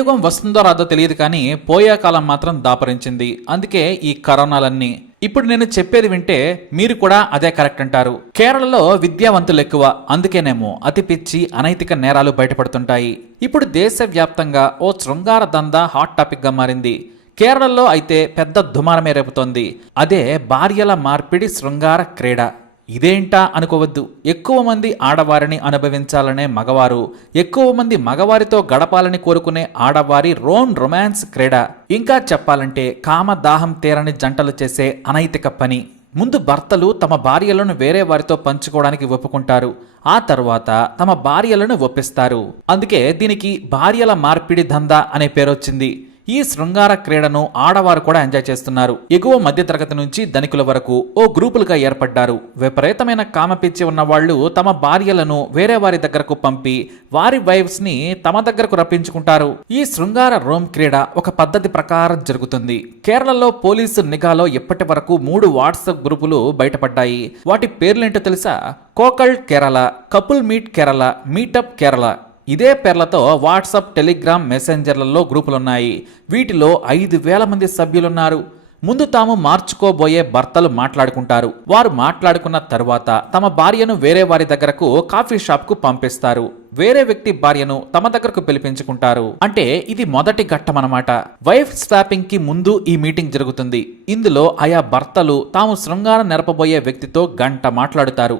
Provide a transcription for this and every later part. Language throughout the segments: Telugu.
యుగం వస్తుందో రాదో తెలియదు కానీ పోయే కాలం మాత్రం దాపరించింది. అందుకే ఈ కరోనాలన్నీ. ఇప్పుడు నేను చెప్పేది వింటే మీరు కూడా అదే కరెక్ట్ అంటారు. కేరళలో విద్యావంతులు ఎక్కువ, అందుకేనేమో అతి పిచ్చి అనైతిక నేరాలు బయటపడుతుంటాయి. ఇప్పుడు దేశవ్యాప్తంగా ఓ శృంగార దందా హాట్ టాపిక్ గా మారింది. కేరళలో అయితే పెద్ద దుమారమే రేపుతోంది. అదే భార్యల మార్పిడి శృంగార క్రీడ. ఇదేంటా అనుకోవద్దు. ఎక్కువ మంది ఆడవారిని అనుభవించాలనే మగవారు, ఎక్కువ మంది మగవారితో గడపాలని కోరుకునే ఆడవారి రొమాన్స్ క్రీడ. ఇంకా చెప్పాలంటే కామదాహం తీరని జంటలు చేసే అనైతిక పని. ముందు భర్తలు తమ భార్యలను వేరే వారితో పంచుకోవడానికి ఒప్పుకుంటారు. ఆ తర్వాత తమ భార్యలను ఒప్పిస్తారు. అందుకే దీనికి భార్యల మార్పిడి దందా అనే పేరొచ్చింది. ఈ శృంగార క్రీడను ఆడవారు కూడా ఎంజాయ్ చేస్తున్నారు. ఎగువ మధ్యతరగతి నుంచి ధనికుల వరకు ఓ గ్రూపులుగా ఏర్పడ్డారు. విపరీతమైన కామపిచ్చి ఉన్న వాళ్ళు తమ భార్యలను వేరే వారి దగ్గరకు పంపి వారి వైఫ్స్ ని తమ దగ్గరకు రప్పించుకుంటారు. ఈ శృంగార రోమ్ క్రీడ ఒక పద్ధతి ప్రకారం జరుగుతుంది. కేరళలో పోలీసు నిఘాలో ఇప్పటి వరకు 3 వాట్సాప్ గ్రూపులు బయటపడ్డాయి. వాటి పేర్లేంటో తెలుసా? కోకల్ Kerala, couple meet Kerala, meetup Kerala. ఇదే పేర్లతో వాట్సాప్, టెలిగ్రామ్, మెసెంజర్లలో గ్రూపులున్నాయి. వీటిలో 5,000 మంది సభ్యులున్నారు. ముందు తాము మార్చుకోబోయే భర్తలు మాట్లాడుకుంటారు. వారు మాట్లాడుకున్న తరువాత తమ భార్యను వేరే వారి దగ్గరకు కాఫీ షాప్ కు పంపిస్తారు. వేరే వ్యక్తి భార్యను తమ దగ్గరకు పిలిపించుకుంటారు. అంటే ఇది మొదటి ఘట్టం అన్నమాట. వైఫ్ స్వాపింగ్ కి ముందు ఈ మీటింగ్ జరుగుతుంది. ఇందులో ఆయా భర్తలు తాము శృంగారం నెరపబోయే వ్యక్తితో గంట మాట్లాడుతారు.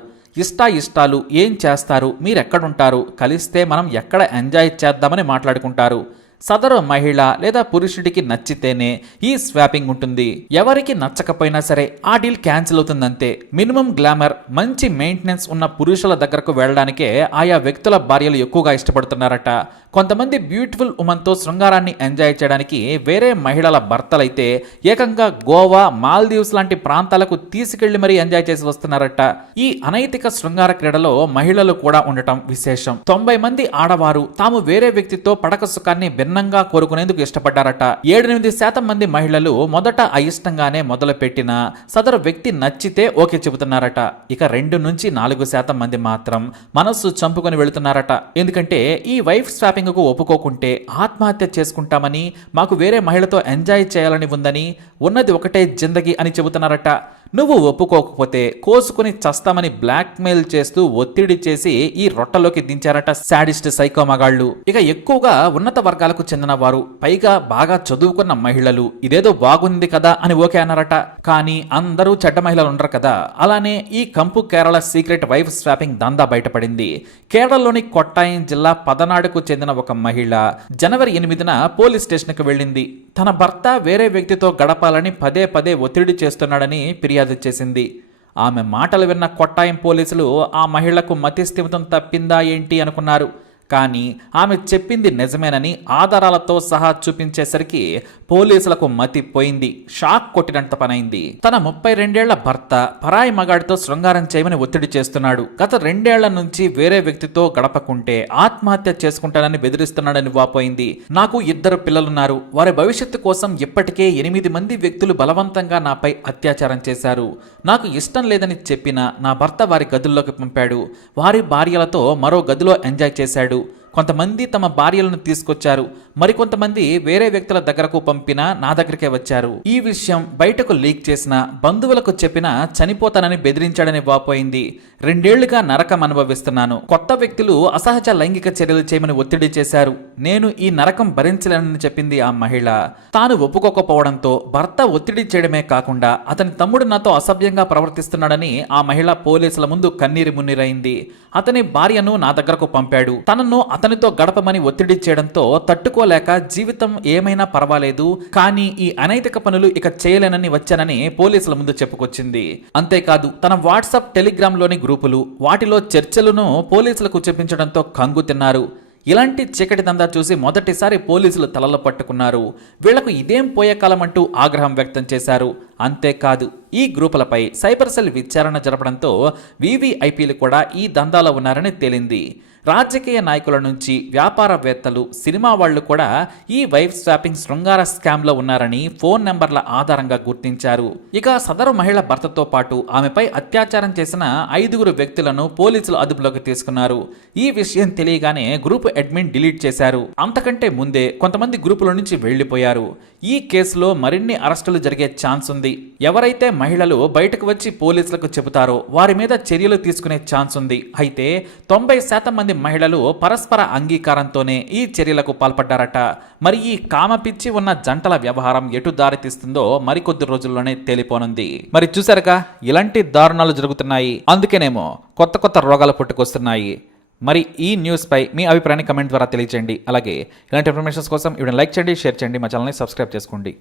ఇష్టాలు, ఏం చేస్తారు, మీరెక్కడుంటారు, కలిస్తే మనం ఎక్కడ ఎంజాయ్ చేద్దామని మాట్లాడుకుంటారు. సదరు మహిళ లేదా పురుషుడికి నచ్చితేనే ఈ స్వాపింగ్ ఉంటుంది. ఎవరికి నచ్చకపోయినా సరే ఆ డీల్ క్యాన్సిల్ అవుతుందంతే. మినిమం గ్లామర్, మంచి మెయింటెనెన్స్ ఉన్న పురుషుల దగ్గరకు వెళ్ళడానికే ఆయా వ్యక్తుల భార్యలు ఎక్కువగా ఇష్టపడుతున్నారట. కొంతమంది బ్యూటిఫుల్ ఉమెన్తో శృంగారాన్ని ఎంజాయ్ చేయడానికి వేరే మహిళల భర్తలైతే ఏకంగా గోవా, మాల్దీవ్స్ లాంటి ప్రాంతాలకు తీసుకెళ్లి మరీ ఎంజాయ్ చేసి వస్తున్నారట. ఈ అనైతిక శృంగార క్రీడలో మహిళలు కూడా ఉండటం విశేషం. 90 మంది ఆడవారు తాము వేరే వ్యక్తితో పడక సుఖాన్ని భిన్నంగా కోరుకునేందుకు ఇష్టపడ్డారట. 7-8% మంది మహిళలు మొదట అయిష్టంగానే మొదలుపెట్టిన సదరు వ్యక్తి నచ్చితే ఓకే చెబుతున్నారట. ఇక 2-4% మంది మాత్రం మనస్సు చంపుకొని వెళుతున్నారట. ఎందుకంటే ఈ వైఫ్ స్వాపింగ్ ఒప్పుకోకుంటే ఆత్మహత్య చేసుకుంటామని, మాకు వేరే మహిళతో ఎంజాయ్ చేయాలని ఉందని, ఉన్నది ఒకటే జిందగీ అని చెబుతున్నారట. నువ్వు ఒప్పుకోకపోతే కోసుకుని చస్తామని బ్లాక్మెయిల్ చేస్తూ ఒత్తిడి చేసి ఈ రొట్టలోకి దించారట శాడిస్ట్ సైకో మగాళ్ళు. ఇక ఎక్కువగా ఉన్నత వర్గాలకు చెందిన వారు, పైగా బాగా చదువుకున్న మహిళలు ఇదేదో బాగుంది కదా అని ఓకే అన్నారట. కానీ అందరూ చెడ్డ మహిళలు ఉండరు కదా. అలానే ఈ కంపు కేరళ సీక్రెట్ వైఫ్ స్వాపింగ్ దందా బయటపడింది. కేరళలోని కొట్టాయం జిల్లా పదనాడుకు చెందిన ఒక మహిళ జనవరి 8న పోలీస్ స్టేషన్కు వెళ్ళింది. తన భర్త వేరే వ్యక్తితో గడపాలని పదే ఒత్తిడి చేస్తున్నాడని ఫిర్యాదు చేసింది. ఆమె మాటలు విన్న కొట్టాయం పోలీసులు ఆ మహిళకు మతిస్థిమితం తప్పిందా ఏంటి అనుకున్నారు. కానీ ఆమె చెప్పింది నిజమేనని ఆధారాలతో సహా చూపించేసరికి పోలీసులకు మతి పోయింది. షాక్ కొట్టినంత పనైంది. తన 32 ఏళ్ల భర్త పరాయి మగాడితో శృంగారం చేయమని ఒత్తిడి చేస్తున్నాడు. గత 2 ఏళ్ల నుంచి వేరే వ్యక్తితో గడపకుంటే ఆత్మహత్య చేసుకుంటానని బెదిరిస్తున్నాడని వాపోయింది. నాకు 2 పిల్లలున్నారు. వారి భవిష్యత్తు కోసం ఇప్పటికే 8 మంది వ్యక్తులు బలవంతంగా నాపై అత్యాచారం చేశారు. నాకు ఇష్టం లేదని చెప్పినా నా భర్త వారి గదుల్లోకి పంపాడు. వారి భార్యలతో మరో గదిలో ఎంజాయ్ చేశాడు. కొంతమంది తమ భార్యలను తీసుకొచ్చారు. మరికొంతమంది వేరే వ్యక్తుల దగ్గరకు పంపినా నా దగ్గరికే వచ్చారు. ఈ విషయం బయటకు లీక్ చేసిన బంధువులకు చెప్పినా చనిపోతానని బెదిరించాడని వాపోయింది. 2 ఏళ్లుగా నరకం అనుభవిస్తున్నాను. కొత్త వ్యక్తులు అసహజ లైంగిక చర్యలు చేయమని ఒత్తిడి చేశారు. నేను ఈ నరకం భరించలేనని చెప్పింది ఆ మహిళ. తాను ఒప్పుకోకపోవడంతో భర్త ఒత్తిడి చేయడమే కాకుండా అతని తమ్ముడు నాతో అసభ్యంగా ప్రవర్తిస్తున్నాడని ఆ మహిళ పోలీసుల ముందు కన్నీరు మున్నీరైంది. అతని భార్యను నా దగ్గరకు పంపాడు. తనను అతనితో గడపమని ఒత్తిడి చేయడంతో తట్టుకోలేక జీవితం ఏమైనా పర్వాలేదు, కానీ ఈ అనైతిక పనులు ఇక చేయలేనని వచ్చానని పోలీసుల ముందు చెప్పుకొచ్చింది. అంతేకాదు తన వాట్సాప్, టెలిగ్రామ్ లోని గ్రూపులు, వాటిలో చర్చలను పోలీసులకు చూపించడంతో కంగు తిన్నారు. ఇలాంటి చీకటి దందా చూసి మొదటిసారి పోలీసులు తలలు పట్టుకున్నారు. వీళ్లకు ఇదేం పోయే కాలం అంటూ ఆగ్రహం వ్యక్తం చేశారు. అంతేకాదు ఈ గ్రూపులపై సైబర్ సెల్ విచారణ జరపడంతో వీవీఐపీలు కూడా ఈ దందాలో ఉన్నారని తేలింది. రాజకీయ నాయకుల నుంచి వ్యాపారవేత్తలు, సినిమా వాళ్లు కూడా ఈ వైఫ్ స్వాపింగ్ శృంగార స్కామ్లో ఉన్నారని ఫోన్ నెంబర్ల ఆధారంగా గుర్తించారు. ఇక సదరు మహిళ భర్తతో పాటు ఆమెపై అత్యాచారం చేసిన 5 వ్యక్తులను పోలీసులు అదుపులోకి తీసుకున్నారు. ఈ విషయం తెలియగానే గ్రూప్ అడ్మిన్ డిలీట్ చేశారు. అంతకంటే ముందే కొంతమంది గ్రూపుల నుంచి వెళ్లిపోయారు. ఈ కేసులో మరిన్ని అరెస్టులు జరిగే ఛాన్స్ ఉంది. ఎవరైతే మహిళలు బయటకు వచ్చి పోలీసులకు చెబుతారో వారి మీద చర్యలు తీసుకునే ఛాన్స్ ఉంది. అయితే 90% మంది మహిళలు పరస్పర అంగీకారంతోనే ఈ చర్యలకు పాల్పడ్డారట. మరి ఈ కామపిచ్చి ఉన్న జంటల వ్యవహారం ఎటు దారితీస్తుందో మరికొద్ది రోజుల్లోనే తేలిపోనుంది. మరి చూసారుగా, ఇలాంటి దారుణాలు జరుగుతున్నాయి. అందుకేనేమో కొత్త రోగాలు పుట్టుకొస్తున్నాయి. మరి ఈ న్యూస్ పై మీ అభిప్రాయాన్ని కమెంట్ ద్వారా తెలియజేయండి. అలాగే ఇలాంటి ఇన్ఫర్మేషన్స్ కోసం వీడియోని లైక్ చేయండి, షేర్ చేయండి, మా ఛానల్ని సబ్స్క్రైబ్ చేసుకోండి.